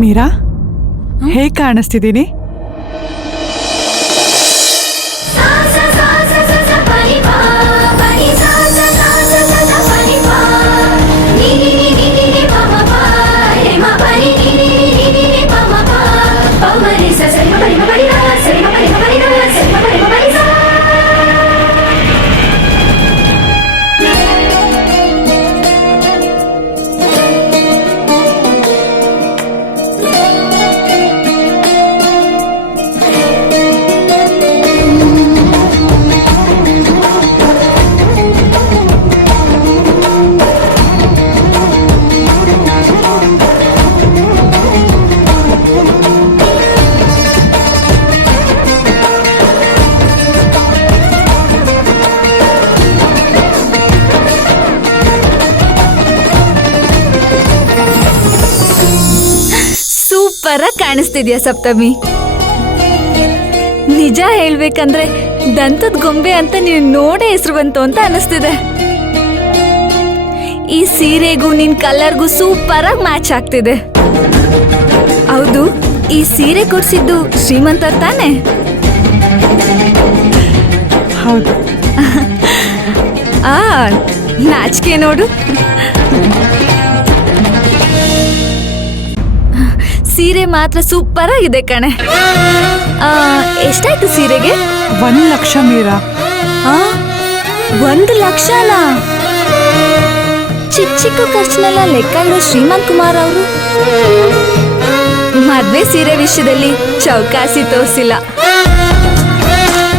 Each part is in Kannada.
ಮೀರಾ, ಹೇಗೆ ಕಾಣಿಸ್ತಿದ್ದೀನಿ? ಕಾಣಿಸ್ತಿದ್ಯಾ ಸಪ್ತಮಿ? ನಿಜ ಹೇಳ್ಬೇಕಂದ್ರೆ ದಂತದ ಗೊಂಬೆ ಅಂತ ನೀನು ನೋಡೇ ಹೆಸರು ಬಂತು ಅಂತ ಅನಿಸ್ತಿದೆ. ಈ ಸೀರೆಗೂ ನಿನ್ ಕಲರ್ಗೂ ಸೂಪರ್ ಆಗಿ ಮ್ಯಾಚ್ ಆಗ್ತಿದೆ. ಹೌದು, ಈ ಸೀರೆ ಕೊಡ್ಸಿದ್ದು ಶ್ರೀಮಂತರ್ ತಾನೆ? ಹೌದು. ನಾಚಿಕೆ ನೋಡು. ಸೀರೆ ಮಾತ್ರ ಸೂಪರ್ ಆಗಿದೆ ಕಣೆ. ಎಷ್ಟಾಯ್ತು ಸೀರೆಗೆ? 1 ಲಕ್ಷ ಮೀರಾ. 1 ಲಕ್ಷನಾ? ಚಿಕ್ಕ ಚಿಕ್ಕ ಖರ್ಚಿನೆಲ್ಲ ಲೆಕ್ಕ ಇಡೋ ಶ್ರೀಮಂತ್ ಕುಮಾರ್ ಅವರು ಮದ್ವೆ ಸೀರೆ ವಿಷಯದಲ್ಲಿ ಚೌಕಾಸಿ ತೋರಿಸಿಲ್ಲ.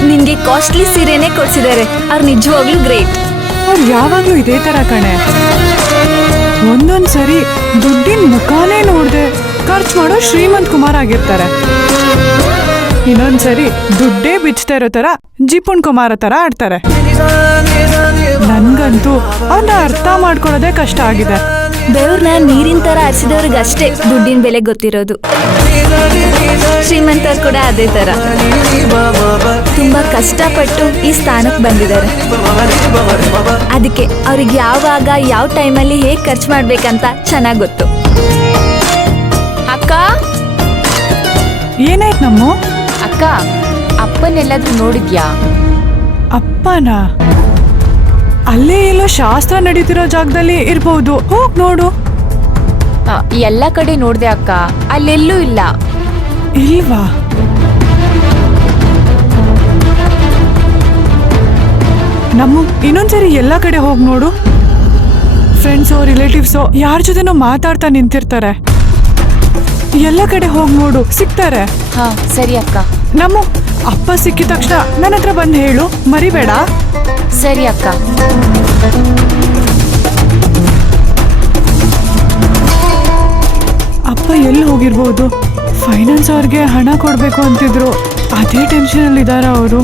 ನಿನ್ಗೆ ಕಾಸ್ಟ್ಲಿ ಸೀರೆನೇ ಕೊಡ್ಸಿದ್ದಾರೆ. ಅವ್ರು ನಿಜವಾಗ್ಲೂ ಗ್ರೇಟ್. ಅವ್ರು ಯಾವಾಗ್ಲೂ ಇದೇ ತರ ಕಣೆ. ಒಂದೊಂದ್ಸರಿ ದುಡ್ಡಿನ ಮುಖಾನೇ ನೋಡ್ದೆ ಖರ್ಚು ಮಾಡೋ ಶ್ರೀಮಂತ್ ಕುಮಾರ್ ಆಗಿರ್ತಾರೆ. ಇನ್ನೊಂದ್ಸರಿ ದುಡ್ಡೇ ಬಿಚ್ತಾ ಇರೋ ತರ ಜಿಪುಣ್ ಕುಮಾರ ತರ ಆಡ್ತಾರೆ. ನನ್ಗಂತೂ ಅವ್ನ ಅರ್ಥ ಮಾಡ್ಕೊಳ್ಳೋದೇ ಕಷ್ಟ ಆಗಿದೆ. ಬೆವ್ರನ್ನ ನೀರಿನ ತರ ಹರಿಸಿದವ್ರಿಗೆ ಅಷ್ಟೇ ದುಡ್ಡಿನ ಬೆಲೆ ಗೊತ್ತಿರೋದು. ಶ್ರೀಮಂತರು ಕೂಡ ಅದೇ ತರ ತುಂಬಾ ಕಷ್ಟಪಟ್ಟು ಈ ಸ್ಥಾನಕ್ಕೆ ಬಂದಿದ್ದಾರೆ. ಅದಕ್ಕೆ ಅವ್ರಿಗೆ ಯಾವಾಗ ಯಾವ ಟೈಮಲ್ಲಿ ಹೇಗೆ ಖರ್ಚು ಮಾಡ್ಬೇಕಂತ ಚೆನ್ನಾಗಿ ಗೊತ್ತು. ಅಕ್ಕ, ಏನಾಯ್ತು ನಮ್ಮ ಅಕ್ಕ, ಅಪ್ಪನೆಲ್ಲಾದ್ರೂ ನೋಡಿದ್ಯಾ? ಅಪ್ಪನ ಅಲ್ಲೇ ಎಲ್ಲೋ ಶಾಸ್ತ್ರ ನಡೀತಿರೋ ಜಾಗದಲ್ಲಿ ಇರ್ಬಹುದು, ಹೋಗ್ ನೋಡು. ಎಲ್ಲ ಕಡೆ ನೋಡ್ದೆ ಅಕ್ಕ, ಅಲ್ಲೆಲ್ಲೂ ಇಲ್ಲ. ಇಲ್ವಾ? ನಮ್ಮ ಇನ್ನೊಂದ್ಸರಿ ಎಲ್ಲ ಕಡೆ ಹೋಗಿ ನೋಡು. ಫ್ರೆಂಡ್ಸೋ ರಿಲೇಟಿವ್ಸೋ ಯಾರ ಜೊತೆನೋ ಮಾತಾಡ್ತಾ ನಿಂತಿರ್ತಾರೆ. ಎಲ್ಲ ಕಡೆ ಹೋಗಿ ನೋಡು, ಸಿಗ್ತಾರೆ. ಹಾ ಸರಿ ಅಕ್ಕ. ನಮ್ಮ ಅಪ್ಪ ಸಿಕ್ಕಿದ ತಕ್ಷಣ ನನ್ನ ಹತ್ರ ಬಂದು ಹೇಳು, ಮರಿಬೇಡ. ಸರಿ ಅಕ್ಕ. ಅಪ್ಪ ಎಲ್ಲಿ ಹೋಗಿರ್ಬೋದು? ಫೈನಾನ್ಸ್ ಅವ್ರಿಗೆ ಹಣ ಕೊಡ್ಬೇಕು ಅಂತಿದ್ರು, ಅದೇ ಟೆನ್ಷನ್ ಅಲ್ಲಿ ಇದಾರ ಅವರು.